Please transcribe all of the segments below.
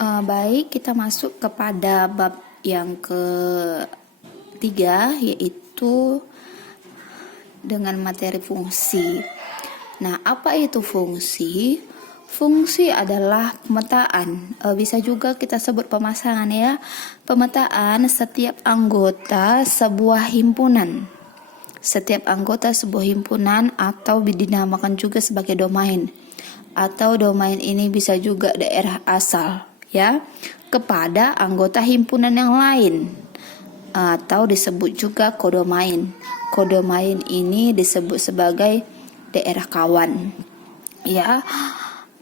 Baik, kita masuk kepada bab yang ketiga, yaitu dengan materi fungsi. Nah, apa itu fungsi? Fungsi adalah pemetaan, bisa juga kita sebut pemasangan ya. Pemetaan setiap anggota sebuah himpunan. Setiap anggota sebuah himpunan atau dinamakan juga sebagai domain. Atau domain ini bisa juga daerah asal ya, kepada anggota himpunan yang lain, atau disebut juga kodomain. Kodomain ini disebut sebagai daerah kawan ya.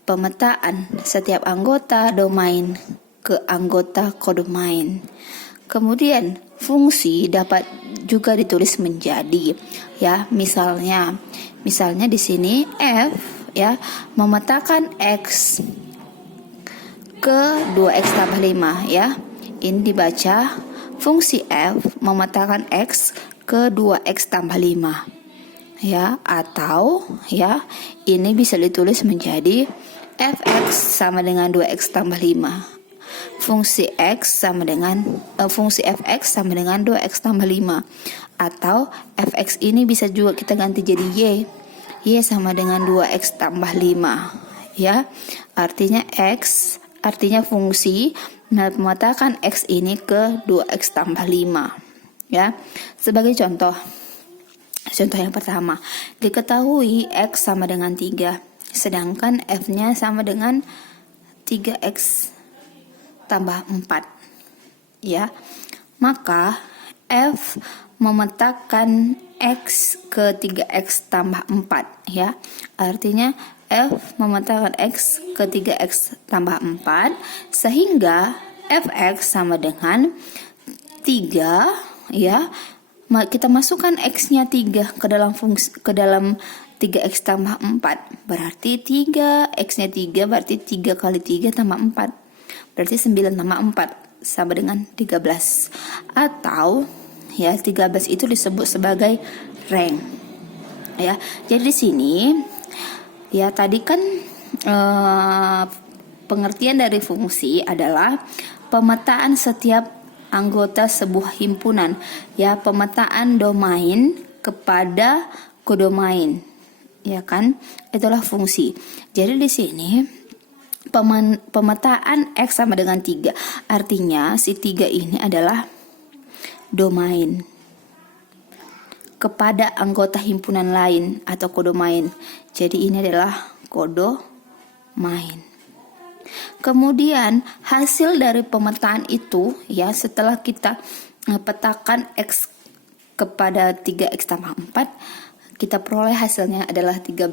Pemetaan setiap anggota domain ke anggota kodomain. Kemudian fungsi dapat juga ditulis menjadi ya, misalnya di sini F ya memetakan X ke 2X tambah 5 ya. Ini dibaca fungsi F memetakan X ke 2X tambah 5 ya, atau ya ini bisa ditulis menjadi Fx sama dengan 2X tambah 5. Fungsi X sama dengan fungsi Fx sama dengan 2X tambah 5, atau Fx ini bisa juga kita ganti jadi Y sama dengan 2X tambah 5 ya. Artinya fungsi memetakan X ini ke 2X tambah 5 ya. Sebagai contoh yang pertama, diketahui X sama dengan 3, sedangkan F-nya sama dengan 3X tambah 4 ya. Maka F memetakan X ke 3X tambah 4 ya. Artinya F memetakan X ke 3X tambah 4, sehingga Fx sama dengan 3 ya. Kita masukkan X-nya 3 ke dalam 3X tambah 4. Berarti 3, X-nya 3 berarti 3 kali 3 tambah 4. Berarti 9 tambah 4 sama dengan 13. Atau ya 13 itu disebut sebagai rank. Ya. Jadi di sini ya tadi kan pengertian dari fungsi adalah pemetaan setiap anggota sebuah himpunan ya, pemetaan domain kepada kodomain ya kan, itulah fungsi. Jadi di sini pemetaan X sama dengan 3, artinya si 3 ini adalah domain kepada anggota himpunan lain atau kodomain. Jadi ini adalah kodomain. Kemudian hasil dari pemetaan itu ya, setelah kita petakan X kepada 3X tambah 4, kita peroleh hasilnya adalah 13.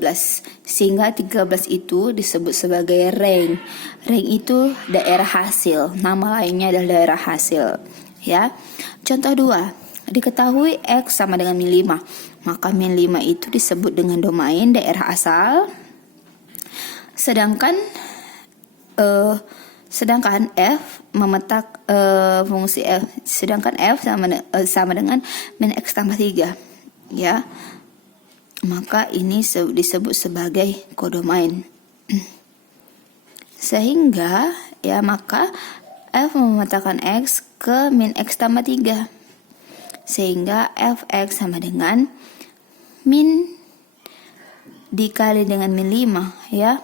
Sehingga 13 itu disebut sebagai rank. Rank itu daerah hasil, nama lainnya adalah daerah hasil ya. Contoh 2, diketahui X sama dengan min 5, maka min 5 itu disebut dengan domain daerah asal. Sedangkan F memetak fungsi F, sedangkan F sama dengan min X tambah 3 ya. Maka ini disebut sebagai kodomain. Sehingga ya, maka F memetakan X ke min X tambah 3, sehingga Fx sama dengan min dikali dengan min 5 ya.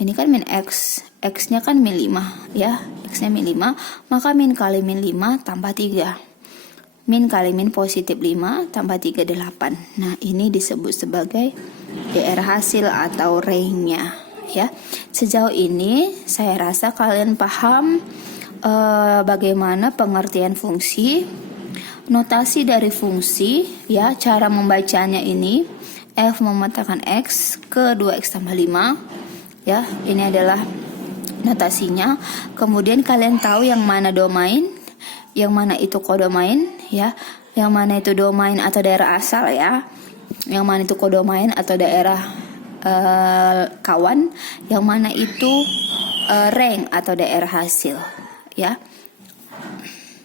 Ini kan min X, X-nya kan min 5 ya, X-nya min 5, maka min kali min 5 tambah 3. Min kali min positif 5 tambah 3 8. Nah, ini disebut sebagai daerah hasil atau rank-nya ya. Sejauh ini saya rasa kalian paham bagaimana pengertian fungsi, notasi dari fungsi ya, cara membacanya ini F memetakan X ke 2X tambah 5 ya, ini adalah notasinya. Kemudian kalian tahu yang mana domain, yang mana itu kodomain ya, yang mana itu domain atau daerah asal ya, yang mana itu kodomain atau daerah kawan, yang mana itu rank atau daerah hasil ya.